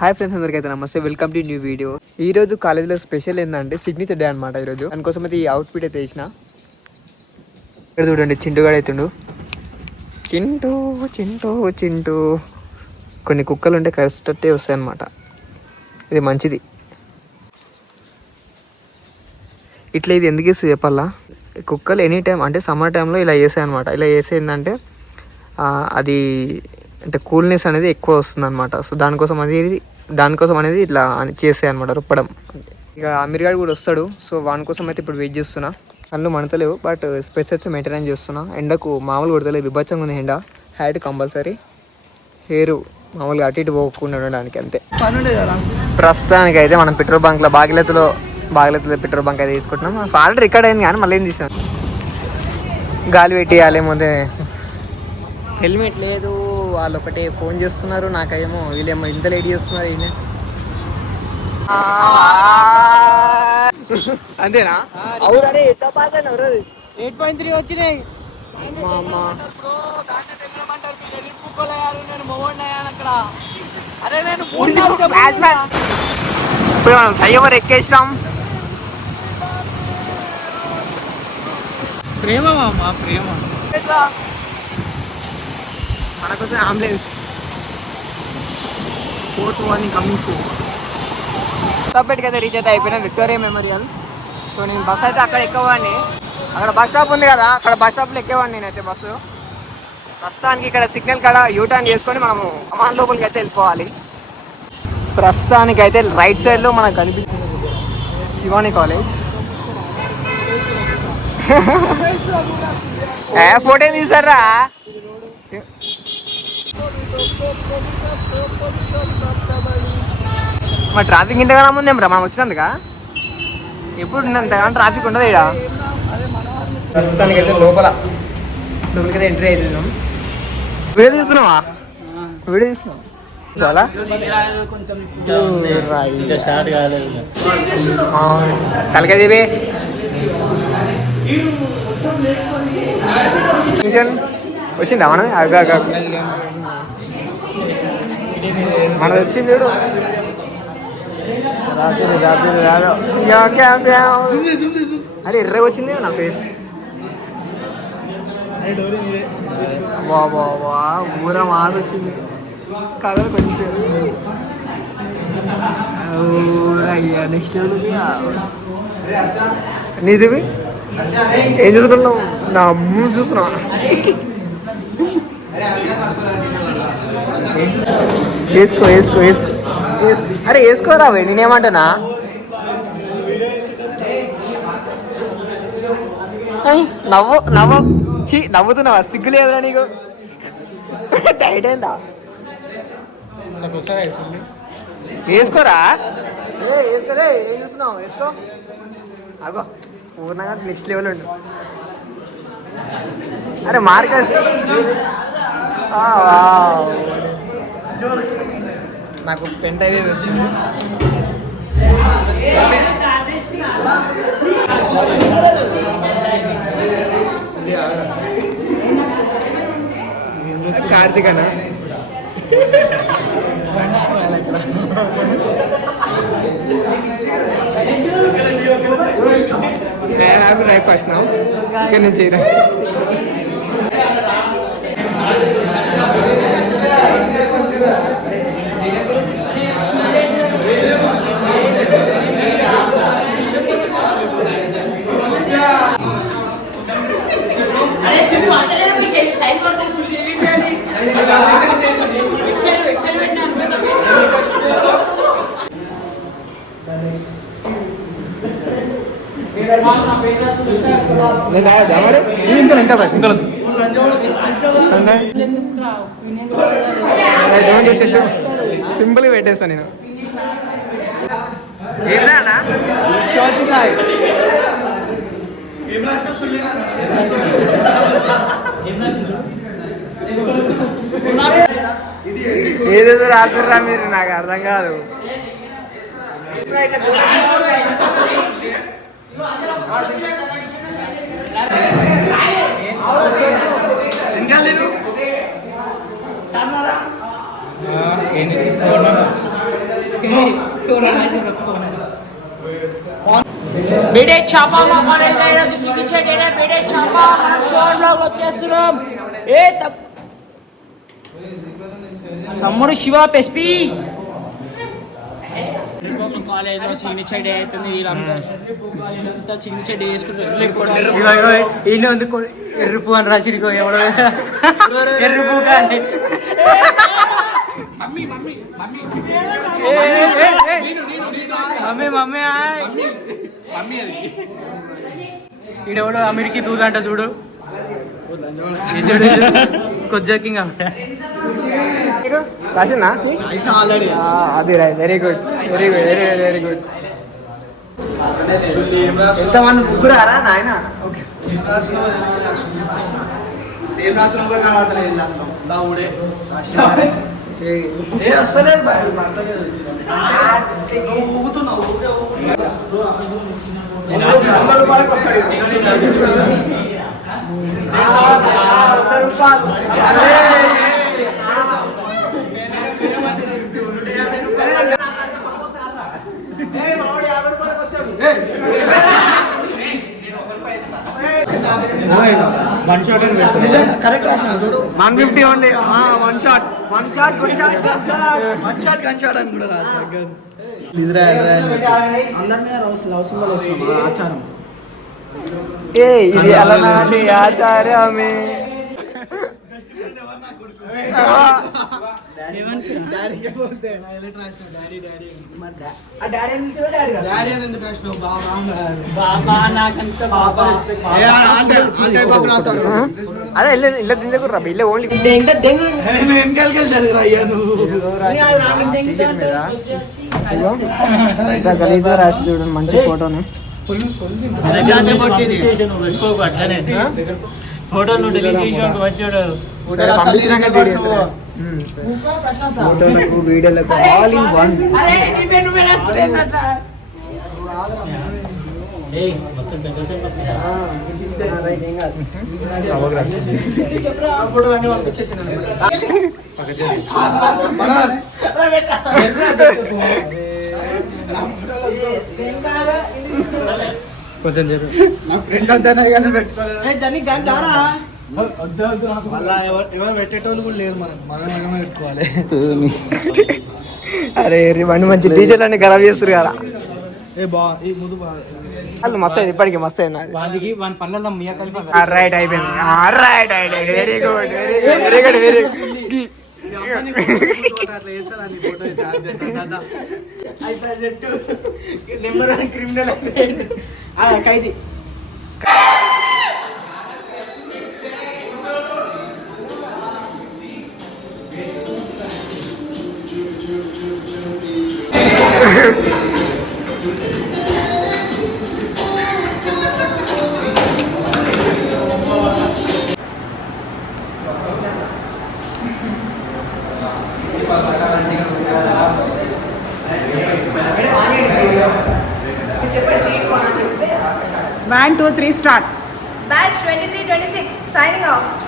Hi friends, అందరికైతే నమస్తే. Welcome to new video. ఈ రోజు కాలేజీలో స్పెషల్ ఏంటంటే సిగ్నేచర్ డే అనమాట. ఈరోజు దానికోసం అయితే ఈ అవుట్ఫిట్ అయితే వేసిన. ఇక్కడ చూడండి, చింటుగాడు అవుతుండు. చింటూ చింటూ చింటూ. కొన్ని కుక్కలు ఉంటే కష్టట్టే వస్తాయి అన్నమాట. ఇది మంచిది. ఇట్లా ఇది ఎందుకు వేస్తుంది చెప్పాలా? కుక్కలు ఎనీ టైం అంటే సమ్మర్ టైంలో ఇలా వేసాయి అనమాట. ఇలా వేసే ఏంటంటే అది అంటే కూల్నెస్ అనేది ఎక్కువ వస్తుంది అనమాట. సో దానికోసం అనేది ఇట్లా చేస్తాయి అనమాట, రుప్పడం. ఇక అమీర్గాడు కూడా వస్తాడు. సో వాని కోసం అయితే ఇప్పుడు వెయిట్ చేస్తున్నా. కళ్ళు మంటలేవు, బట్ స్పెస్ అయితే మెయింటైన్ చేస్తున్నా. ఎండకు మామూలు కొడతలేదు, బిభత్సంగా ఉంది ఎండ. హ్యాట్ కంపల్సరీ, హెయిర్ మామూలుగా అటు ఇటు పోకుండా ఉండడానికి అంతే. ప్రస్తుతానికి అయితే మనం పెట్రోల్ బంక్లో బాగిలెత్తులో పెట్రోల్ బంక్ అయితే తీసుకుంటున్నాం. ఆల్రెడీ రికార్డ్ అయింది కానీ మళ్ళీ ఏం తీసాం, గాలి పెట్టేయాలి ముందే. హెల్మెట్ లేదు, వాళ్ళు ఒకటే ఫోన్ చేస్తున్నారు. నాకేమో వీళ్ళేమో ఇంత లేట్ చేస్తున్నారు. ఈయన అంతేనా? అవురే 8.3 వచ్చినాయి. ఇప్పుడు మనం ఫ్లైఓవర్ ఎక్కేసినాం. ప్రేమ మా ప్రేమ మన కోసం అంబులెన్స్ 421 కమింగ్ సూన్. కొత్తపేటకి అయితే రీచ్ అయితే అయిపోయినా, విక్టోరియా మెమోరియల్. సో నేను బస్ అయితే అక్కడ ఎక్కేవాడిని. అక్కడ బస్ స్టాప్ ఉంది కదా, అక్కడ బస్ స్టాప్లో ఎక్కేవాడిని నేనైతే బస్సు. ప్రస్తుతానికి ఇక్కడ సిగ్నల్ కాడ యూటర్న్ చేసుకొని మనము అమాన్ లోపలికి అయితే వెళ్ళిపోవాలి. ప్రస్తుతానికి అయితే రైట్ సైడ్లో మనకు కనిపిస్తుంది శివాని కాలేజ్. ఫోటో ఏం తీసారా? మా ట్రాఫిక్ ఇంతగానో ఉందేం రా మనం వచ్చినందుక. ఎప్పుడు ఇంతగానో ట్రాఫిక్ ఉండదు ఇక్కడ. ప్రస్తుతానికి అయితే లోపలికైతే ఎంట్రీ అవుతున్నాం. వీడియో తీస్తున్నావా? వీడియో తీస్తున్నాం చాలా. తలకాయ దీపే వచ్చిందా మనం? మనది వచ్చింది చూడు. అరే ఎర్ర వచ్చింది నా ఫేస్. వా ఊర మాస్ వచ్చింది. కలర్ కొంచెం ఊరయ్యా. నెక్స్ట్ నిజమే. ఏం చూసుకున్నావు? నా అమ్మ చూస్తున్నావా? వేసుకో వేసుకో వేసుకో వేసుకో. అరే వేసుకోరా భయ్, నేనేమంటానా? నవ్వుతున్నావా? సిగ్గు లేదురా నీకు? టైట్ అయిందా? వేసుకోరా. వేసుకోరే. ఏం చూస్తున్నావు? వేసుకో. అగో పూర్ణంగా నెక్స్ట్ లెవెల్ ఉండు. అరే మార్కర్స్ నాకు పెంట్ అయితే వచ్చింది. కార్తీక్ అన్న రైట్ ఫస్ట్ నా ఇక్కడ నుంచి సింపుల్ పెట్టేస్తా నేను. ఏదేదో రాసుర్రా మీరు, నాకు అర్థం కాదు. ఇంకా లేదు. బేడే చాపా మా కాలేజ్ లో సిగ్నేచర్ డే బేడే చాపా మనం షోర్ బ్లాగ్ వచ్చేస్తున్నాం. ఏ తమ్ముడు శివ పెస్పి కాలేజ్ లో సిగ్నేచర్ డే అవుతుంది. వీళ్ళంతా సిగ్నేచర్ డే చేసుకుంటారు. ఎర్రుపు అని రాసి ఎవడో ఎర్రుపు కానీ mummy mummy mummy mummy mummy mummy అది ఈడెవడో అమెరికా దూదంట చూడు కొజ్జకింగ్ రాసిందా ఆల్రెడీ అది very good very good very very very good. ఎంతమంది ముగ్గురు ఆరా నాయన? Okay correct 150 only. One shot అని కూడా రాశారు. ఆచారం ఇది అలనాటి ఆచార్యమే. అరే ఇల్ల దించకుర్రా ఇల్ల ఓన్లీ గలీజ్గా రాసి చూడండి. మంచి ఫోటోని ఫోటోలు ఫోటోలకు వీడియోలకు ఆల్ ఇన్ వన్. కొంచెం ఎవరు పెట్టేటోళ్ళు కూడా లేరు. మనం పెట్టుకోవాలి. అరే ఇవన్నీ మంచి టీచర్లు అన్ని ఖరాబ్ చేస్తారు కదా. వాళ్ళు మస్తు అయింది ఇప్పటికి మస్తు అయింది. రైట్ అయిపోయింది. Right very good very good very good. Criminal ఖైదీ One, two, three, start. Batch 23-26 signing off.